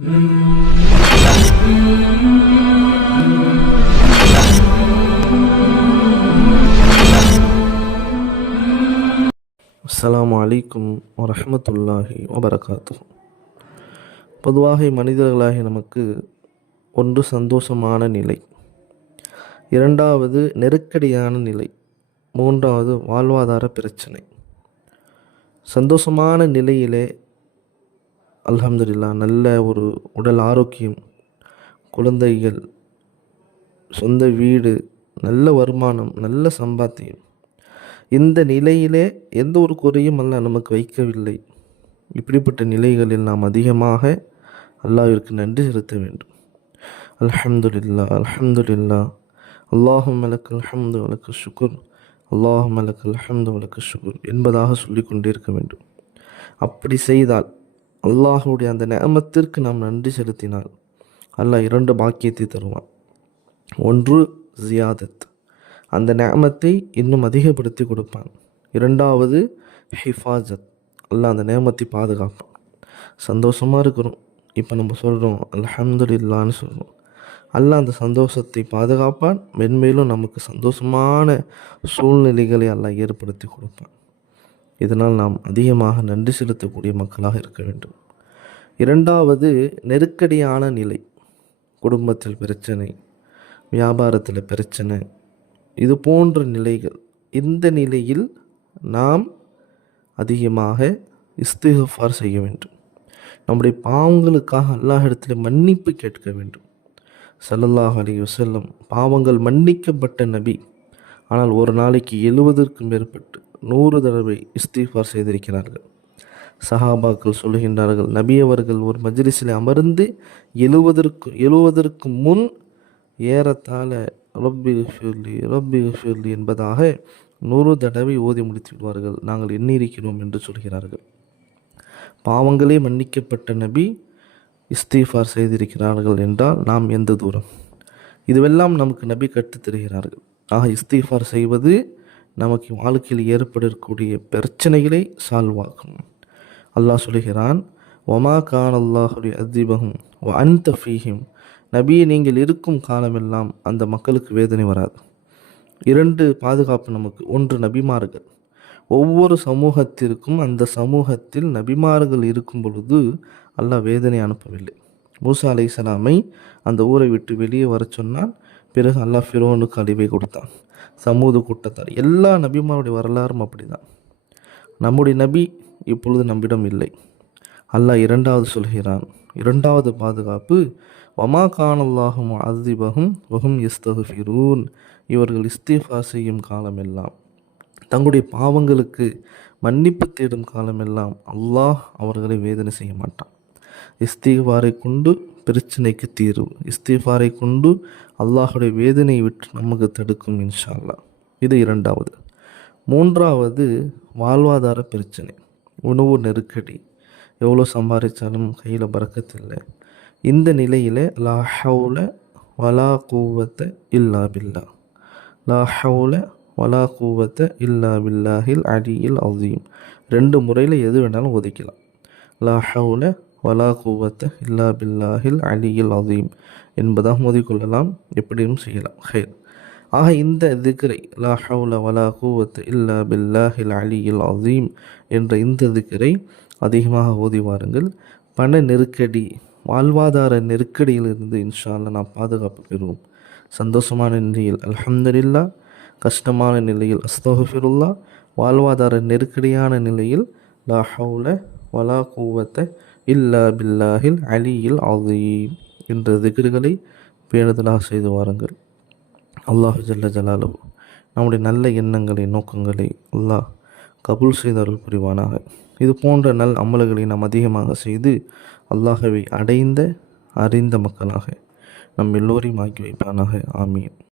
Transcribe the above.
அஸ்லாம் அலைக்கும் வரமத்துல்லாஹி வபரகாத்து பொதுவாக மனிதர்களாகி நமக்கு ஒன்று சந்தோஷமான நிலை இரண்டாவது நெருக்கடியான நிலை மூன்றாவது வாழ்வாதார பிரச்சனை. சந்தோஷமான நிலையிலே அல்ஹம்துல்லா நல்ல ஒரு உடல் ஆரோக்கியம் குழந்தைகள் சொந்த வீடு நல்ல வருமானம் நல்ல சம்பாத்தியம். இந்த நிலையிலே எந்த ஒரு குறையும் அல்ல நமக்கு வைக்கவில்லை. இப்படிப்பட்ட நிலைகளில் நாம் அதிகமாக அல்லாவிற்கு நன்றி செலுத்த வேண்டும். அல்ஹம்துல்லா அல்ஹம்துல்லா அல்லாஹும் மலக்கு அல்ஹம்து வலக்கு சுக்குர் அல்லாஹும் மலக்கு அல்ஹம்து வலக்கு சுக்குர் என்பதாக சொல்லி கொண்டே இருக்க வேண்டும். அப்படி செய்தால் அல்லாஹுடைய அந்த நேமத்திற்கு நாம் நன்றி செலுத்தினால் அல்லாஹ் இரண்டு பாக்கியத்தை தருவான். ஒன்று ஜியாதத். அந்த நேமத்தை இன்னும் அதிகப்படுத்தி கொடுப்பான். இரண்டாவது ஹிஃபாஜத். அல்லாஹ் அந்த நேமத்தை பாதுகாப்பான். சந்தோஷமாக இருக்கிறோம். இப்போ நம்ம சொல்கிறோம் அல்ஹம்துலில்லான்னு சொல்கிறோம் அல்லாஹ் அந்த சந்தோஷத்தை பாதுகாப்பான். மென்மேலும் நமக்கு சந்தோஷமான சூழ்நிலைகளை எல்லாம் ஏற்படுத்தி கொடுப்பான். இதனால் நாம் அதிகமாக நன்றி செலுத்தக்கூடிய மக்களாக இருக்க வேண்டும். இரண்டாவது நெருக்கடியான நிலை. குடும்பத்தில் பிரச்சனை வியாபாரத்தில் பிரச்சனை இது போன்ற நிலைகள். இந்த நிலையில் நாம் அதிகமாக இஸ்திகஃபார் செய்ய வேண்டும். நம்முடைய பாவங்களுக்காக அல்லாஹ் இடத்துல மன்னிப்பு கேட்க வேண்டும். சல்லல்லாஹ் அலி வசல்லம் பாவங்கள் மன்னிக்கப்பட்ட நபி. ஆனால் ஒரு நாளைக்கு எழுவதற்கும் மேற்பட்டு நூறு தடவை இஸ்திஃபார் செய்திருக்கிறார்கள். சஹாபாக்கள் சொல்லுகின்றார்கள் நபி அவர்கள் ஒரு மஜ்லிஸில் அமர்ந்து எழுவதற்கு எழுவதற்கு முன் ஏறத்தாழ ரப்பி கஃபிர்லி ரப்பி கஃபிர்லி என்பதாக நூறு தடவை ஓதி முடித்து விடுவார்கள். நாங்கள் எண்ணியிருக்கிறோம் என்று சொல்கிறார்கள். பாவங்களே மன்னிக்கப்பட்ட நபி இஸ்தீஃபார் செய்திருக்கிறார்கள் என்றால் நாம் எந்த தூரம்? இதுவெல்லாம் நமக்கு நபி கற்றுத் தருகிறார்கள். ஆக இஸ்தீஃபார் செய்வது நமக்கு வாழ்க்கையில் ஏற்படக்கூடிய பிரச்சனைகளை சால்வ் ஆகும் அல்லாஹ் சொல்கிறான் ஒமா கான் அல்லாஹுடைய அதிபகம் அந்த ஃபீஹிம். நபியை நீங்கள் இருக்கும் காலமெல்லாம் அந்த மக்களுக்கு வேதனை வராது. இரண்டு பாதுகாப்பு நமக்கு ஒன்று நபிமார்கள். ஒவ்வொரு சமூகத்திற்கும் அந்த சமூகத்தில் நபிமார்கள் இருக்கும் பொழுது அல்லாஹ் வேதனை அனுப்பவில்லை. மூசா அலைசலாமை அந்த ஊரை விட்டு வெளியே வர சொன்னால் பிறகு அல்லாஹ் ஃபிரோனுக்கு அழிவை கொடுத்தான். சமூக கூட்டத்தார். எல்லா நபிமாருடைய வரலாறும் அப்படிதான். நம்முடைய நபி இப்பொழுது நம்மிடம் இல்லை. அல்லாஹ் இரண்டாவது சொல்கிறான். இரண்டாவது பாதுகாப்பு வமா கானல்லாஹும் அதிபகும் வகும் இஸ்தகுஃபிரூன் இவர்கள் இஸ்திஃபா செய்யும் காலமெல்லாம் தங்களுடைய பாவங்களுக்கு மன்னிப்பு தேடும் காலமெல்லாம் அல்லாஹ் அவர்களை வேதனை செய்ய மாட்டான். இஸ்திஃபாரை கொண்டு பிரச்சனைக்கு தீர்வு. இஸ்திஃபாரை கொண்டு அல்லாஹுடைய வேதனையை விட்டு நமக்கு தடுக்கும் இன்ஷா அல்லாஹ் இது இரண்டாவது. மூன்றாவது வாழ்வாதார பிரச்சனை. உணவு நெருக்கடி. எவ்வளோ சம்பாதிச்சாலும் கையில் பறக்கத்தில்லை இந்த நிலையில் லா ஹவுல வலா கூவத்தை இல்லா பில்லா. லா ஹவுல வலா கூவத்தை இல்லா பில்லாஹில் அடியில் அசீம் ரெண்டு முறையில் எது வேணாலும் ஒதுக்கலாம். லா ஹவுல வலா குவத்த இல்லா பில்லாஹில் அலியில் அதீம் என்பதாக மோதிக்கொள்ளலாம் எப்படியும் செய்யலாம். ஹைர். ஆக இந்த திக்ரை லா ஹவுல வலா கூவத்த இல்லா பில்லாஹில் அலியில் அதீம் என்ற இந்த திக்ரை அதிகமாக ஓதி வாருங்கள். பண நெருக்கடி வாழ்வாதார நெருக்கடியிலிருந்து இன்ஷால்ல நாம் பாதுகாப்பு பெறுவோம். சந்தோஷமான நிலையில் அல்ஹம்துலில்லா கஷ்டமான நிலையில் அஸ்தோஹிருல்லா வாழ்வாதார நெருக்கடியான நிலையில் லா ஹவுல வலா கூவத்தை இல்லா பில்லாஹில் அலியில் அதீம் என்ற திகர்களை பேணுதலாக செய்து வாருங்கள். அல்லாஹு ஜல்ல ஜலாலு நம்முடைய நல்ல எண்ணங்களை நோக்கங்களை அல்லாஹ் கபூல் செய்த அருள் புரிவானாக. இது போன்ற நல் அமல்களை நாம் அதிகமாக செய்து அல்லாஹவை அடைந்த அறிந்த மக்களாக நம் எல்லோரையும் ஆக்கி வைப்பானாக. ஆமீன்.